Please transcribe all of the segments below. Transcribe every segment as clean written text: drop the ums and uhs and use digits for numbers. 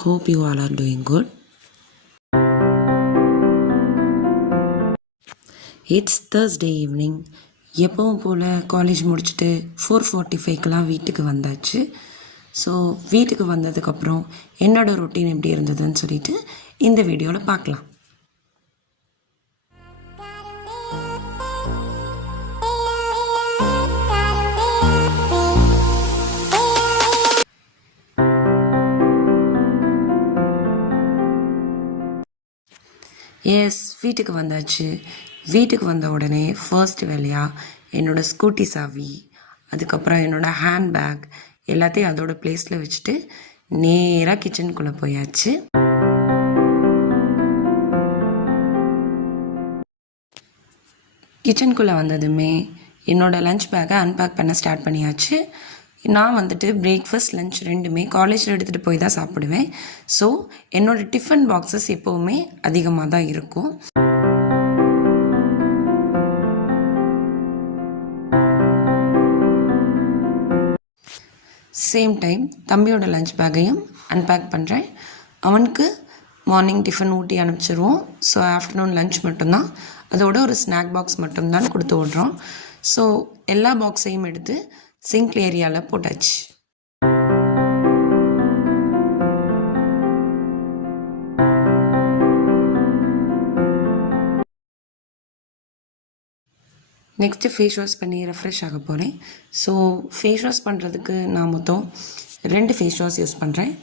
Hope you all are doing good. It's Thursday evening. எப்பவும் போல் college முடிச்சுட்டு 4:45க்கெலாம் வீட்டுக்கு வந்தாச்சு. ஸோ வீட்டுக்கு வந்ததுக்கப்புறம் என்னோடய ரொட்டீன் எப்படி இருந்ததுன்னு சொல்லிட்டு இந்த வீடியோவில் பார்க்கலாம். வீட்டுக்கு வந்தாச்சு. வீட்டுக்கு வந்த உடனே ஃபர்ஸ்ட் வேலையாக என்னோடய ஸ்கூட்டி சாவி, அதுக்கப்புறம் என்னோடய ஹேண்ட்பேக் எல்லாத்தையும் அதோட பிளேஸில் வச்சுட்டு நேராக கிச்சனுக்குள்ளே போயாச்சு. கிச்சனுக்குள்ளே வந்ததுமே என்னோடய லஞ்ச் பேக்கை அன்பேக் பண்ண ஸ்டார்ட் பண்ணியாச்சு. நான் வந்துட்டு பிரேக்ஃபாஸ்ட் லஞ்ச் ரெண்டுமே காலேஜில் எடுத்துகிட்டு போய் தான் சாப்பிடுவேன். ஸோ என்னோடய டிஃபன் பாக்ஸஸ் எப்போவுமே அதிகமாக தான் இருக்கும். சேம் டைம் தம்பியோட லஞ்ச் பேக்கையும் அன்பேக் பண்ணுறேன். அவனுக்கு மார்னிங் டிஃபன் ஊட்டி அனுப்பிச்சிடுவோம். ஸோ ஆஃப்டர்நூன் லஞ்ச் மட்டும்தான், அதோட ஒரு ஸ்நாக் பாக்ஸ் மட்டும்தான் கொடுத்து விட்றோம். ஸோ எல்லா பாக்ஸையும் எடுத்து சிங்க் ஏரியாவில் போட்டாச்சு. நெக்ஸ்ட்டு ஃபேஸ் வாஷ் பண்ணி ரெஃப்ரெஷ் ஆக போகிறேன். ஸோ ஃபேஸ் வாஷ் பண்ணுறதுக்கு நான் மொத்தம் 2 ஃபேஸ் வாஷ் யூஸ் பண்ணுறேன்.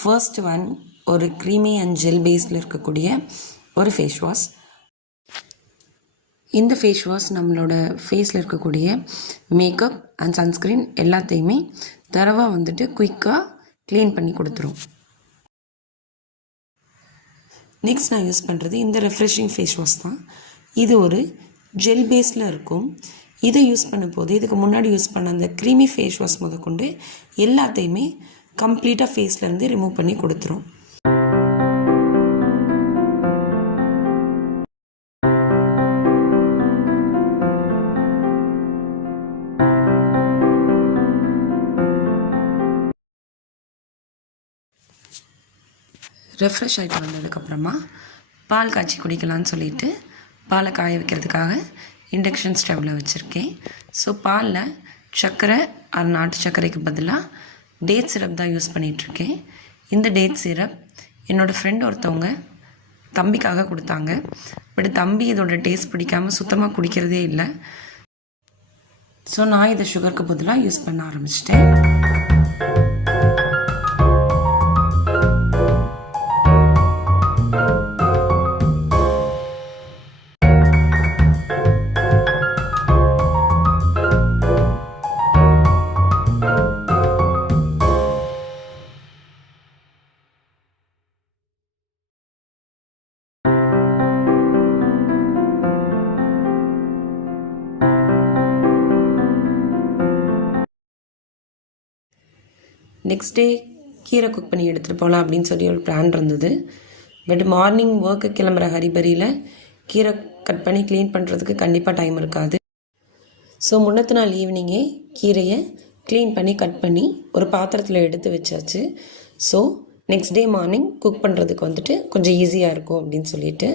ஃபர்ஸ்ட் ஒன் ஒரு க்ரீமி அண்ட் ஜெல் பேஸில் இருக்கக்கூடிய ஒரு ஃபேஸ் வாஷ். இந்த ஃபேஸ் வாஷ் நம்மளோட ஃபேஸில் இருக்கக்கூடிய மேக்கப் அண்ட் சன்ஸ்க்ரீன் எல்லாத்தையுமே தரவாக வந்துட்டு குயிக்காக க்ளீன் பண்ணி கொடுத்துரும். நெக்ஸ்ட் நான் யூஸ் பண்ணுறது இந்த ரெஃப்ரெஷிங் ஃபேஸ் வாஷ் தான். இது ஒரு ஜெல் பேஸில் இருக்கும். இதை யூஸ் பண்ணும்போது இதுக்கு முன்னாடி யூஸ் பண்ண அந்த க்ரீமி ஃபேஸ் வாஷ் முதற்கொண்டு எல்லாத்தையுமே கம்ப்ளீட்டாக ஃபேஸ்லேருந்து ரிமூவ் பண்ணி கொடுத்துரும். ரெஃப்ரெஷ் ஆகிட்டு வந்ததுக்கப்புறமா பால் காய்ச்சி குடிக்கலான்னு சொல்லிட்டு பாலை காய வைக்கிறதுக்காக இண்டக்ஷன் ஸ்டவ்வில் வச்சுருக்கேன். ஸோ பாலில் சர்க்கரை நாட்டு சர்க்கரைக்கு பதிலாக டேட் சிரப் தான் யூஸ் பண்ணிகிட்ருக்கேன். இந்த டேட் சிரப் என்னோடய ஃப்ரெண்ட் ஒருத்தவங்க தம்பிக்காக கொடுத்தாங்க. பட் தம்பி இதோட டேஸ்ட் பிடிக்காமல் சுத்தமாக குடிக்கிறதே இல்லை. ஸோ நான் இதை சுகருக்கு பதிலாக யூஸ் பண்ண ஆரம்பிச்சிட்டேன். நெக்ஸ்ட் டே கீரை குக் பண்ணி எடுத்துகிட்டு போகலாம் அப்படின்னு சொல்லி ஒரு பிளான் இருந்தது. பட் மார்னிங் ஒர்க்கு கிளம்புற ஹரிபரியில் கீரை கட் பண்ணி க்ளீன் பண்ணுறதுக்கு கண்டிப்பாக டைம் இருக்காது. ஸோ முன்னத்து நாள் ஈவினிங்கே கீரையை க்ளீன் பண்ணி கட் பண்ணி ஒரு பாத்திரத்தில் எடுத்து வச்சாச்சு. So next day morning cook பண்ணுறதுக்கு வந்துட்டு கொஞ்சம் ஈஸியாக இருக்கும் அப்படின்னு சொல்லிட்டு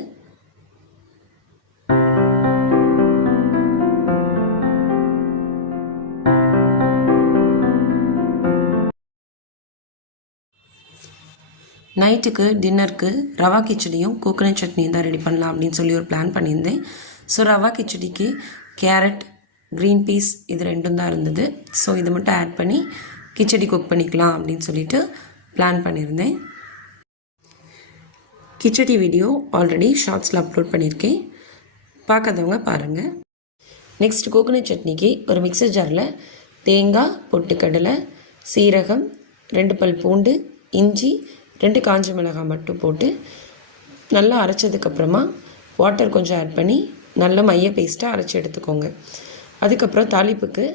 நைட்டுக்கு டின்னருக்கு ரவா கிச்சடியும் கோகனட் சட்னியும் தான் ரெடி பண்ணலாம் அப்படின்னு சொல்லி ஒரு பிளான் பண்ணியிருந்தேன். ஸோ ரவா கிச்சடிக்கு கேரட், க்ரீன் பீஸ் இது ரெண்டும் தான் இருந்தது. ஸோ இதை மட்டும் ஆட் பண்ணி கிச்சடி குக் பண்ணிக்கலாம் அப்படின்னு சொல்லிட்டு பிளான் பண்ணியிருந்தேன். கிச்சடி வீடியோ ஆல்ரெடி ஷார்ட்ஸில் அப்லோட் பண்ணியிருக்கேன், பார்க்காதவங்க பாருங்கள். நெக்ஸ்ட் கோகனட் சட்னிக்கு ஒரு மிக்சர் ஜாரில் தேங்காய், பொட்டுக்கடலை, சீரகம், 2 பல் பூண்டு, இஞ்சி, 2 காஞ்ச மிளகாய் மட்டும் போட்டு நல்லா அரைச்சதுக்கப்புறமா வாட்டர் கொஞ்சம் ஆட் பண்ணி நல்ல மைய பேஸ்ட்டாக அரைச்சி எடுத்துக்கோங்க. அதுக்கப்புறம் தாளிப்புக்கு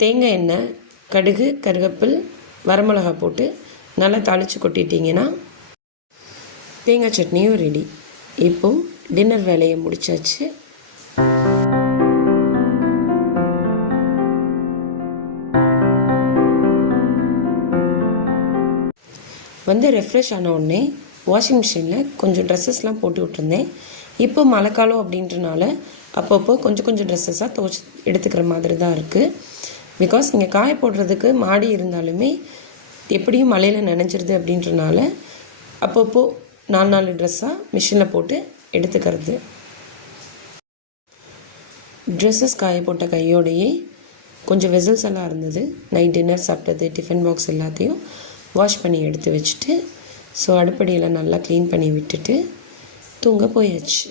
தேங்காய் எண்ணெய், கடுகு, கருவேப்பில், வரமிளகா போட்டு நல்லா தாளித்து கொட்டிட்டிங்கன்னா தேங்காய் சட்னியும் ரெடி. இப்போது டின்னர் வேலையை முடிச்சாச்சு. வந்து ரெஃப்ரெஷ் ஆன உடனே வாஷிங் மிஷினில் கொஞ்சம் ட்ரெஸ்ஸஸ்லாம் போட்டு விட்டுருந்தேன். இப்போ மழைக்காலம் அப்படின்றனால அப்பப்போ கொஞ்சம் கொஞ்சம் ட்ரெஸ்ஸஸாக துவச்சி எடுத்துக்கிற மாதிரி தான் இருக்குது. பிகாஸ் நீங்கள் காய போடுறதுக்கு மாடி இருந்தாலுமே எப்படியும் மழையில் நனைஞ்சிருது அப்படின்றனால அப்பப்போ 4 ட்ரெஸ்ஸாக மிஷினில் போட்டு எடுத்துக்கிறது. ட்ரெஸ்ஸஸ் காய போட்ட கையோடையே கொஞ்சம் வெசல்ஸ் எல்லாம் இருந்தது. நைட் டின்னர் சாப்பிட்டது, டிஃபன் பாக்ஸ் எல்லாத்தையும் வாஷ் பண்ணி எடுத்து வச்சுட்டு ஸோ அடுப்படியில் நல்லா க்ளீன் பண்ணி விட்டுட்டு தூங்க போயாச்சு.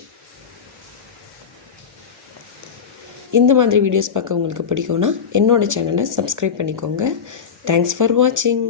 இந்த மாதிரி வீடியோஸ் பார்க்க உங்களுக்கு பிடிக்கும்னா என்னோடய சேனலை சப்ஸ்கிரைப் பண்ணிக்கோங்க. தேங்க்ஸ் ஃபார் வாட்சிங்.